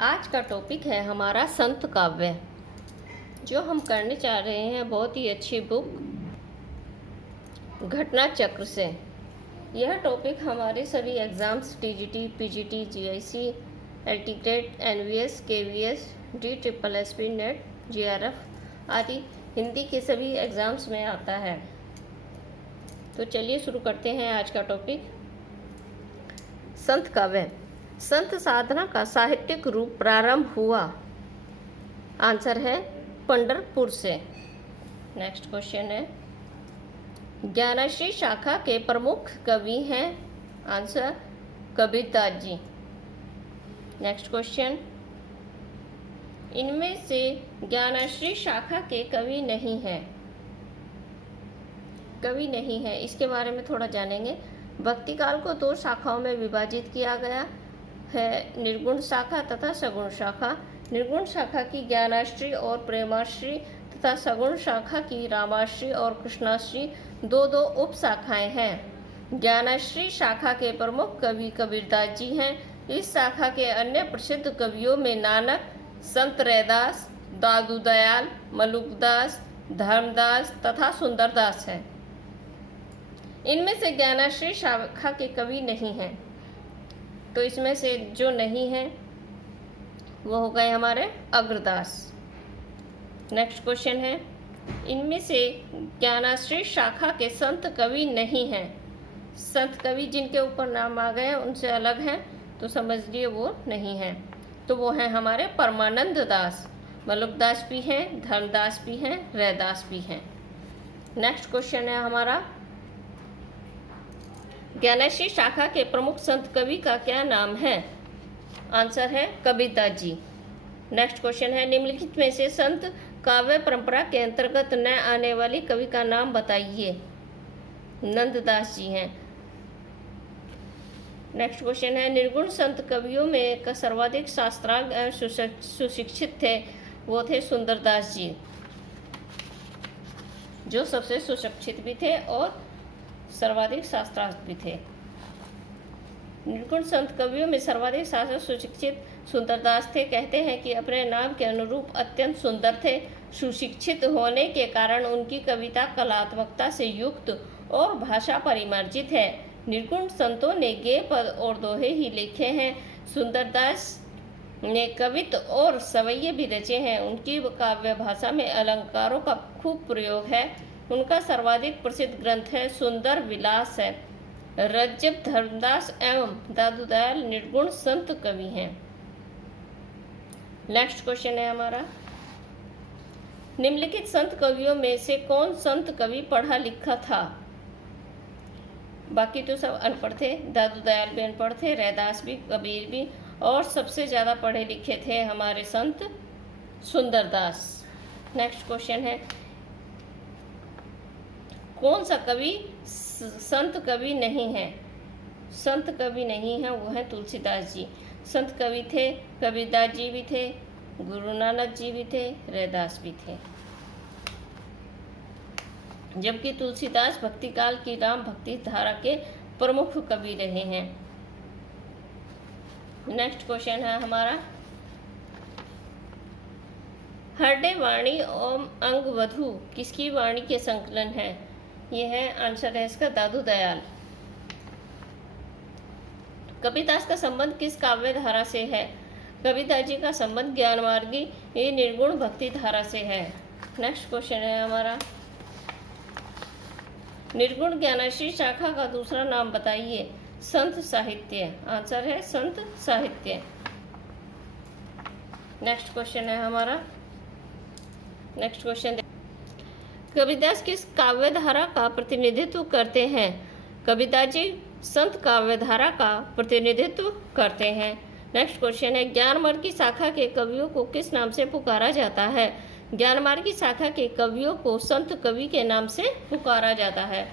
आज का टॉपिक है हमारा संत काव्य, जो हम करने चाह रहे हैं बहुत ही अच्छी बुक घटना चक्र से। यह टॉपिक हमारे सभी exams TGT, PGT, GIC, LT grade, NVS, KVS, DSSB, NET, JRF आदि हिंदी के सभी एग्ज़ाम्स में आता है। तो चलिए शुरू करते हैं आज का टॉपिक। संत काव्य। संत साधना का साहित्यिक रूप प्रारंभ हुआ। आंसर है पंढरपुर से। नेक्स्ट क्वेश्चन है, ज्ञानश्री शाखा के प्रमुख कवि हैं। Answer Kabirdas ji. Next question, इनमें से ज्ञानश्री शाखा के कवि नहीं हैं। कवि नहीं है, इसके बारे में थोड़ा जानेंगे। भक्ति काल को दो शाखाओं में विभाजित किया गया है, निर्गुण शाखा तथा सगुण शाखा। निर्गुण शाखा की ज्ञानाश्री और प्रेमाश्री तथा सगुण शाखा की रामाश्री और कृष्णाश्री दो दो उप शाखाएं हैं। ज्ञानाश्री शाखा के प्रमुख कवि कबीरदास जी हैं। इस शाखा के अन्य प्रसिद्ध कवियों में नानक, संत रैदास, दादू दयाल, मलुकदास, धर्मदास तथा सुंदरदास हैं। इनमें से ज्ञानाश्री शाखा के कवि नहीं हैं, तो इसमें से जो नहीं है वो हो गए हमारे अग्रदास। नेक्स्ट क्वेश्चन है, इनमें से ज्ञानाश्री शाखा के संत कवि नहीं हैं। संत कवि जिनके ऊपर नाम आ गए उनसे अलग हैं, तो समझ लिए वो नहीं हैं। तो वो हैं हमारे परमानंद दास, मलुकदास भी हैं, धर्मदास भी हैं, रैदास भी हैं। नेक्स्ट क्वेश्चन है हमारा, ज्ञानाश्री शाखा के प्रमुख संत कवि का क्या नाम है। आंसर है कबीरदास जी। नेक्स्ट क्वेश्चन है, निम्नलिखित में से संत काव्य परंपरा के अंतर्गत न आने वाली कवि का नाम बताइए। नंददास जी हैं। नेक्स्ट क्वेश्चन है, निर्गुण संत कवियों में का सर्वाधिक शास्त्रांग सुशिक्षित थे, वो थे सुंदरदास जी, जो सबसे सुशिक्षित भी थे और सर्वाधिक शास्त्रार्थ भी थे। निर्गुण संत कवियों में सर्वाधिक शास्त्र सुशिक्षित सुंदरदास थे। कहते हैं कि अपने नाम के अनुरूप अत्यंत सुंदर थे। सुशिक्षित होने के कारण उनकी कविता कलात्मकता से युक्त और भाषा परिमार्जित है। निर्गुण संतों ने गेय पद और दोहे ही लिखे हैं। सुंदरदास ने कवित्व और सवैये भी रचे हैं। उनकी काव्य भाषा में अलंकारों का खूब प्रयोग है। उनका सर्वाधिक प्रसिद्ध ग्रंथ है सुंदर विलास है। रज्जब, धर्मदास एवं दादू दयाल निर्गुण संत कवि हैं। नेक्स्ट क्वेश्चन है हमारा, निम्नलिखित संत कवियों में से कौन संत कवि पढ़ा लिखा था। बाकी तो सब अनपढ़ थे। दादू दयाल भी अनपढ़ थे, रैदास भी, कबीर भी, और सबसे ज़्यादा पढ़े लिखे थे हमारे संत सुंदरदास। नेक्स्ट क्वेश्चन है, कौन सा कवि संत कवि नहीं है। संत कवि नहीं है, वो है तुलसीदास जी। संत कवि थे, कबीरदास जी भी थे, गुरु नानक जी भी थे, रैदास भी थे। जबकि तुलसीदास भक्ति काल की राम भक्ति धारा के प्रमुख कवि रहे हैं। नेक्स्ट क्वेश्चन है हमारा, हरडे वाणी ओम अंग वधु किसकी वाणी के संकलन है। ये है, आंसर है इसका दादू दयाल। कबीरदास का संबंध किस काव्य धारा से है। कबीरदास जी का संबंध ज्ञानमार्गी ये निर्गुण भक्ति धारा से है। नेक्स्ट क्वेश्चन है हमारा, निर्गुण ज्ञानाश्री शाखा का दूसरा नाम बताइए। संत साहित्य। आंसर है संत साहित्य। नेक्स्ट क्वेश्चन है हमारा, नेक्स्ट क्वेश्चन, कबीरदास किस काव्य धारा का प्रतिनिधित्व करते हैं। कबीरदास जी संत काव्य धारा का प्रतिनिधित्व करते हैं। नेक्स्ट क्वेश्चन है, ज्ञानमार्ग की शाखा के कवियों को किस नाम से पुकारा जाता है। ज्ञानमार्ग की शाखा के कवियों को संत कवि के नाम से पुकारा जाता है।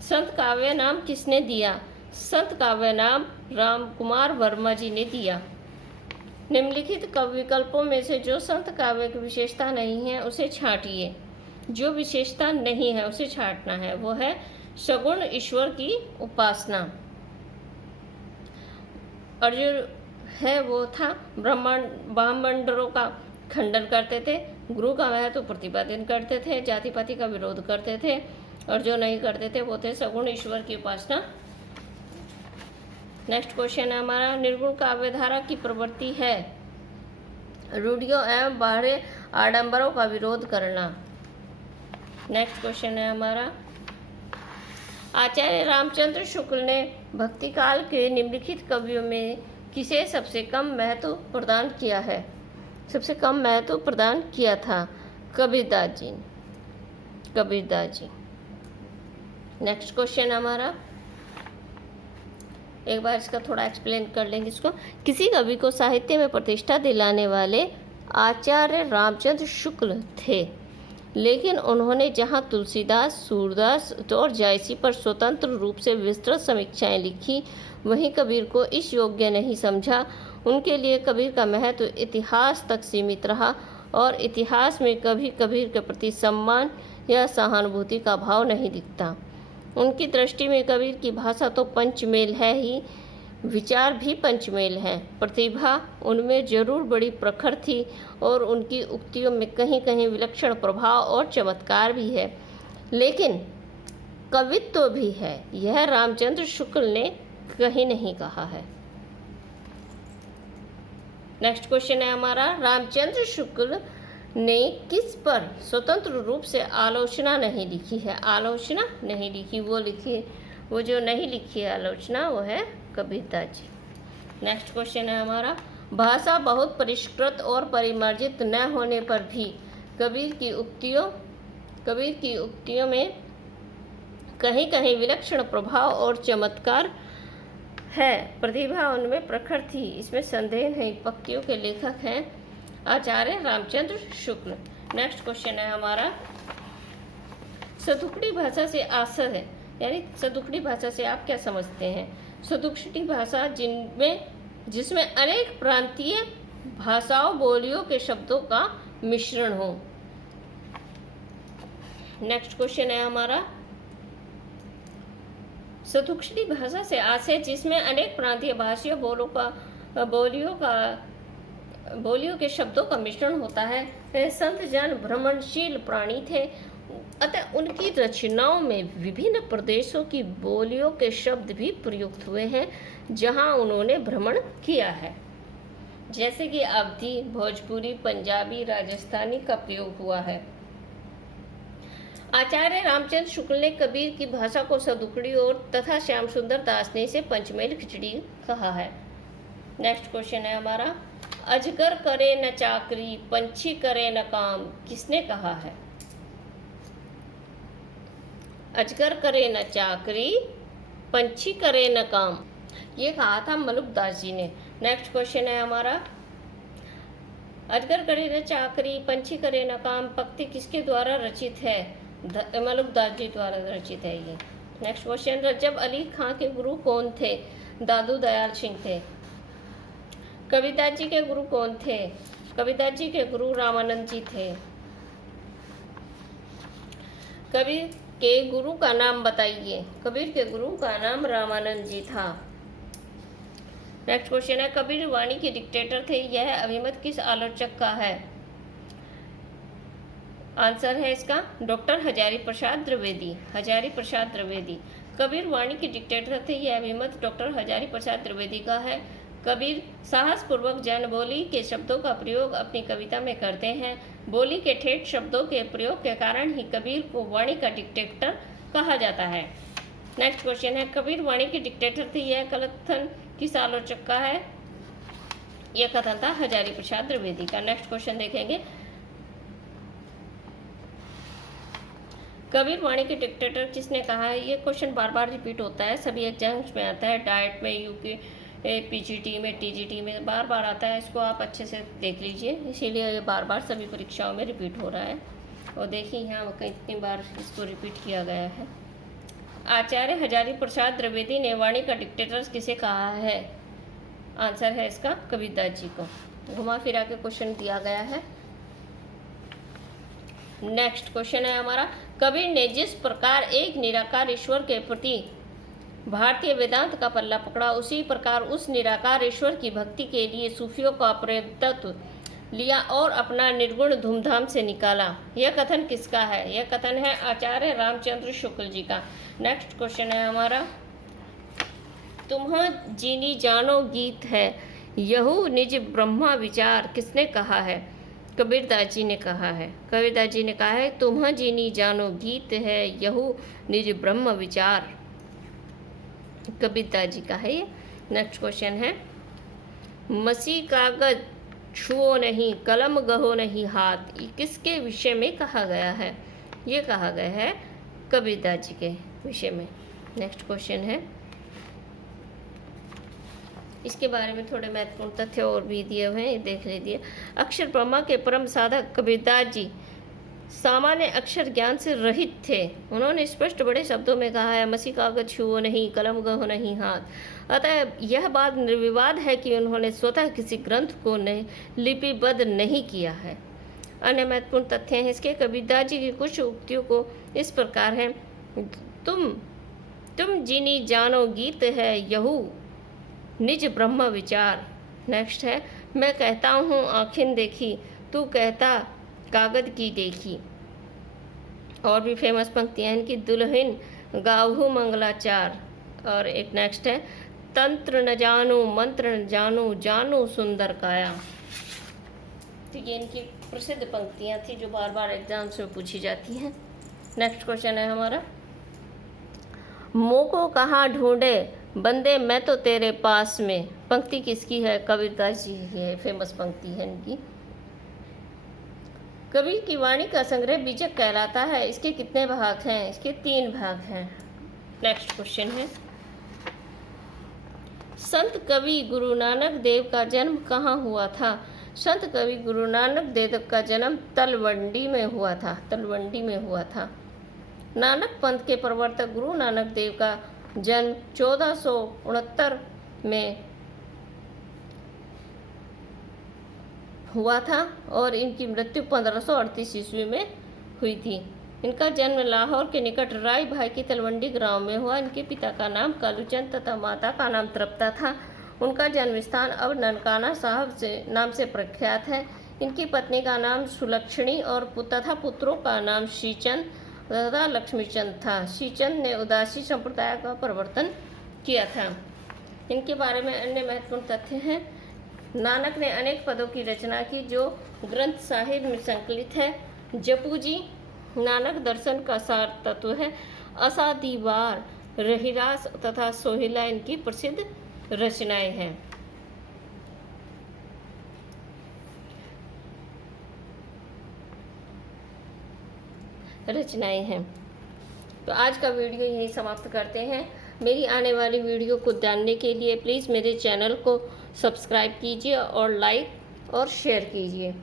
संत काव्य नाम किसने दिया। संत काव्य नाम राम कुमार वर्मा जी ने दिया। निम्नलिखित कवि विकल्पों में से जो संत काव्य की विशेषता नहीं है उसे छांटिए। जो विशेषता नहीं है उसे छांटना है, वो है सगुण ईश्वर की उपासना। और जो है वो था ब्राह्मण ब्राह्मणों का खंडन करते थे, गुरु का महत्व प्रतिपादन करते थे, जाति पाति का विरोध करते थे, और जो नहीं करते थे वो थे सगुण ईश्वर की उपासना। नेक्स्ट क्वेश्चन है हमारा, निर्गुण काव्यधारा की प्रवृत्ति है रूढ़ियों एवं बाहरी आडंबरों का विरोध करना। नेक्स्ट क्वेश्चन है हमारा, आचार्य रामचंद्र शुक्ल ने भक्ति काल के निम्नलिखित कवियों में किसे सबसे कम महत्व प्रदान किया है? सबसे कम महत्व प्रदान किया था कबीरदास जी। कबीरदास जी। नेक्स्ट क्वेश्चन हमारा, एक बार इसका थोड़ा एक्सप्लेन कर लेंगे इसको। किसी कवि को साहित्य में प्रतिष्ठा दिलाने वाले आचार्य रामचंद्र शुक्ल थे, लेकिन उन्होंने जहां तुलसीदास, सूरदास और जायसी पर स्वतंत्र रूप से विस्तृत समीक्षाएं लिखी, वहीं कबीर को इस योग्य नहीं समझा। उनके लिए कबीर का महत्व इतिहास तक सीमित रहा और इतिहास में कभी कबीर के प्रति सम्मान या सहानुभूति का भाव नहीं दिखता। उनकी दृष्टि में कबीर की भाषा तो पंचमेल है ही, विचार भी पंचमेल हैं। प्रतिभा उनमें जरूर बड़ी प्रखर थी और उनकी उक्तियों में कहीं कहीं विलक्षण प्रभाव और चमत्कार भी है, लेकिन कवित्व भी है, यह रामचंद्र शुक्ल ने कहीं नहीं कहा है। नेक्स्ट क्वेश्चन है हमारा, रामचंद्र शुक्ल ने किस पर स्वतंत्र रूप से आलोचना नहीं लिखी है? आलोचना नहीं लिखी, वो जो नहीं लिखी है आलोचना वो है कबीरदास जी। नेक्स्ट क्वेश्चन है हमारा, भाषा बहुत परिष्कृत और परिमार्जित न होने पर भी कबीर की उक्तियों में कहीं कहीं विलक्षण प्रभाव और चमत्कार है। प्रतिभा उनमें प्रखर थी, इसमें संदेह नहीं। पंक्तियों के लेखक हैं आचार्य रामचंद्र शुक्ल। नेक्स्ट क्वेश्चन है हमारा, सदुक्कड़ी भाषा से आशय है, यानी सदुक्कड़ी भाषा से आप क्या समझते हैं? सदुक्कड़ी भाषा जिसमें अनेक प्रांतीय भाषाओं बोलियों के शब्दों का मिश्रण हो। नेक्स्ट क्वेश्चन है हमारा, सदुक्कड़ी भाषा से आशय जिसमें अनेक प्रांतीय भाषाओं बोलियों के शब्दों का मिश्रण होता है। संत जन भ्रमणशील प्राणी थे, अतः उनकी रचनाओं में विभिन्न प्रदेशों की बोलियों के शब्द भी प्रयुक्त हुए हैं जहां उन्होंने भ्रमण किया है, जैसे कि अवधी, भोजपुरी, पंजाबी, राजस्थानी का प्रयोग हुआ है। आचार्य रामचंद्र शुक्ल ने कबीर की भाषा को सदुक्कड़ी और तथा श्याम सुंदर दास ने इसे पंचमेल खिचड़ी कहा है। नेक्स्ट क्वेश्चन है हमारा, अजगर करे न चाकरी, पंछी करे न काम, किसने कहा है? अजगर करे न चाकरी, पंछी करे न काम, ये कहा था मलुकदास जी ने। नेक्स्ट क्वेश्चन है हमारा, अजगर करे न चाकरी, पंछी करे न काम पंक्ति किसके द्वारा रचित है? मलुकदास जी द्वारा रचित है ये। नेक्स्ट क्वेश्चन, रजब अली खां के गुरु कौन थे? दादू दयाल सिंह थे। कबीरदास जी के गुरु कौन थे? कबीरदास जी के गुरु रामानंद जी थे। कबीर के गुरु का नाम बताइए। कबीर के गुरु का नाम रामानंद जी था। नेक्स्ट क्वेश्चन है, कबीर वाणी के डिक्टेटर थे, यह अभिमत किस आलोचक का है? आंसर है इसका डॉक्टर हजारी प्रसाद द्विवेदी। हजारी प्रसाद द्विवेदी कबीर वाणी के डिक्टेटर थे, यह अभिमत डॉक्टर हजारी प्रसाद द्विवेदी का है। कबीर साहस पूर्वक जन बोली के शब्दों का प्रयोग अपनी कविता में करते हैं। बोली के ठेठ शब्दों के प्रयोग के कारण ही कबीर को वाणी का डिक्टेटर कहा जाता है। नेक्स्ट क्वेश्चन है, कबीर वाणी के डिक्टेटर थे, यह कथन किस आलोचक का है? यह कथन था हजारी प्रसाद द्विवेदी का। नेक्स्ट क्वेश्चन देखेंगे, कबीर वाणी के डिक्टेटर किसने कहा है? ये क्वेश्चन बार बार रिपीट होता है, सभी एग्जाम्स में आता है, डाइट में, यूके पीजीटी में, टीजीटी में बार बार आता है। इसको आप अच्छे से देख लीजिए, इसीलिए ये बार बार सभी परीक्षाओं में रिपीट हो रहा है। और देखिए यहाँ कितनी बार इसको रिपीट किया गया है। आचार्य हजारी प्रसाद द्विवेदी ने वाणी का डिक्टेटर किसे कहा है? आंसर है इसका कबीरदास जी को। घुमा फिरा के क्वेश्चन दिया गया है। नेक्स्ट क्वेश्चन है हमारा, कबीर ने जिस प्रकार एक निराकार ईश्वर के प्रति भारतीय वेदांत का पल्ला पकड़ा, उसी प्रकार उस निराकार ईश्वर की भक्ति के लिए सूफियों का प्रेरित्व लिया और अपना निर्गुण धूमधाम से निकाला। यह कथन किसका है? यह कथन है आचार्य रामचंद्र शुक्ल जी का। नेक्स्ट क्वेश्चन है हमारा, तुम्ह जीनी जानो गीत है, यहू निज ब्रह्मा विचार किसने कहा है? कबीरदास जी ने कहा है। कबीरदास जी ने कहा है तुम्ह जीनी जानो गीत है, यहू निज ब्रह्म विचार। कबीरदास जी का है ये। नेक्स्ट क्वेश्चन है, मसी कागज छुओ नहीं, कलम गहो नहीं हाथ, ये किसके विषय में कहा गया है? ये कहा गया है कबीरदास जी के विषय में। नेक्स्ट क्वेश्चन है, इसके बारे में थोड़े महत्वपूर्ण तथ्य और भी दिए हुए हैं, देख लीजिए। अक्षर ब्रह्मा के परम साधक कबीरदास जी सामान्य अक्षर ज्ञान से रहित थे। उन्होंने स्पष्ट बड़े शब्दों में कहा है मसी कागज छुओ नहीं, कलम गहो नहीं हाथ। अतः यह बात निर्विवाद है कि उन्होंने स्वतः किसी ग्रंथ को लिपिबद्ध नहीं किया है। अन्य महत्वपूर्ण तथ्य हैं इसके। कबीरदास जी की कुछ उक्तियों को इस प्रकार है, तुम जिनी जानो गीत है, यहू निज ब्रह्म विचार। नेक्स्ट है, मैं कहता हूँ आँखें देखी, तू कहता कागज की देखी। और भी फेमस पंक्तियाँ इनकी, दुल्हन गाहू मंगलाचार। और एक नेक्स्ट है, तंत्र न जानू मंत्र न जानू, जानू सुंदर काया। तो ये इनकी प्रसिद्ध पंक्तियाँ थी जो बार बार एग्जाम्स में पूछी जाती हैं। नेक्स्ट क्वेश्चन है हमारा, मोह को कहाँ ढूंढे बंदे मैं तो तेरे पास में। पंक्ति किसकी है? कबीरदास जी की है, फेमस पंक्ति है इनकी। कबीर की वाणी का संग्रह बीजक कहलाता है। इसके कितने भाग हैं? इसके 3 भाग हैं। नेक्स्ट क्वेश्चन है, संत कवि गुरु नानक देव का जन्म कहाँ हुआ था? संत कवि गुरु नानक देव का जन्म तलवंडी में हुआ था। तलवंडी में हुआ था। नानक पंथ के प्रवर्तक गुरु नानक देव का जन्म 1469 में हुआ था और इनकी मृत्यु 1538 ईस्वी में हुई थी। इनका जन्म लाहौर के निकट राय भाई की तलवंडी गांव में हुआ। इनके पिता का नाम कालूचंद तथा माता का नाम तृप्ता था। उनका जन्म स्थान अब ननकाना साहब से नाम से प्रख्यात है। इनकी पत्नी का नाम सुलक्षणी और तथा पुत्रों का नाम श्रीचंद तथा लक्ष्मीचंद था। श्रीचंद ने उदासी संप्रदाय का प्रवर्तन किया था। इनके बारे में अन्य महत्वपूर्ण तथ्य हैं, नानक ने अनेक पदों की रचना की जो ग्रंथ साहिब में संकलित है। जपू जी नानक दर्शन का सार तत्व है। असादीवार, रहिरास तथा सोहिला इनकी प्रसिद्ध रचनाएं हैं। तो आज का वीडियो यहीं समाप्त करते हैं। मेरी आने वाली वीडियो को जानने के लिए प्लीज़ मेरे चैनल को सब्सक्राइब कीजिए और लाइक और शेयर कीजिए।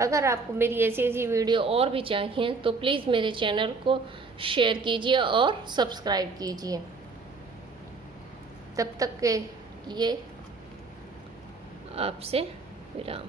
अगर आपको मेरी ऐसी वीडियो और भी चाहिए तो प्लीज़ मेरे चैनल को शेयर कीजिए और सब्सक्राइब कीजिए। तब तक के लिए आपसे विराम।